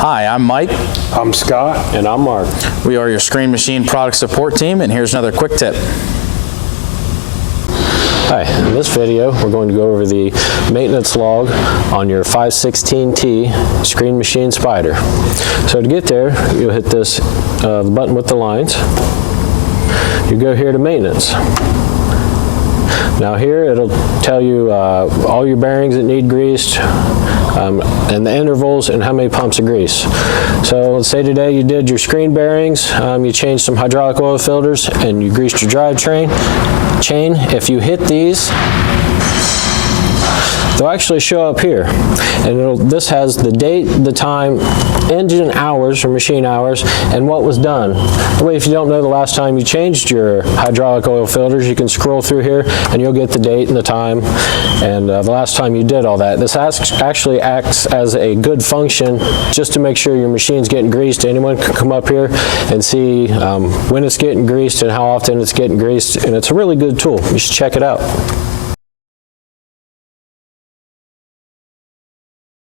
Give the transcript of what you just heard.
Hi, I'm Mike. I'm Scott. And I'm Mark. We are your Screen Machine product support team, and here's another quick tip. Hi, in this video we're going to go over the maintenance log on your 516T Screen Machine Spyder. So to get there, you'll hit this the button with the lines. You go here to maintenance. Now here it'll tell you all your bearings that need greased, and the intervals and how many pumps of grease. So let's say today you did your screen bearings, you changed some hydraulic oil filters, and you greased your drivetrain chain. If you hit these, they'll actually show up here, and this has the date, the time, engine hours or machine hours, and what was done. That way, if you don't know the last time you changed your hydraulic oil filters, you can scroll through here and you'll get the date and the time and the last time you did all that. This actually acts as a good function just to make sure your machine's getting greased. Anyone can come up here and see when it's getting greased and how often it's getting greased, and it's a really good tool. You should check it out.